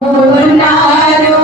Oh, no.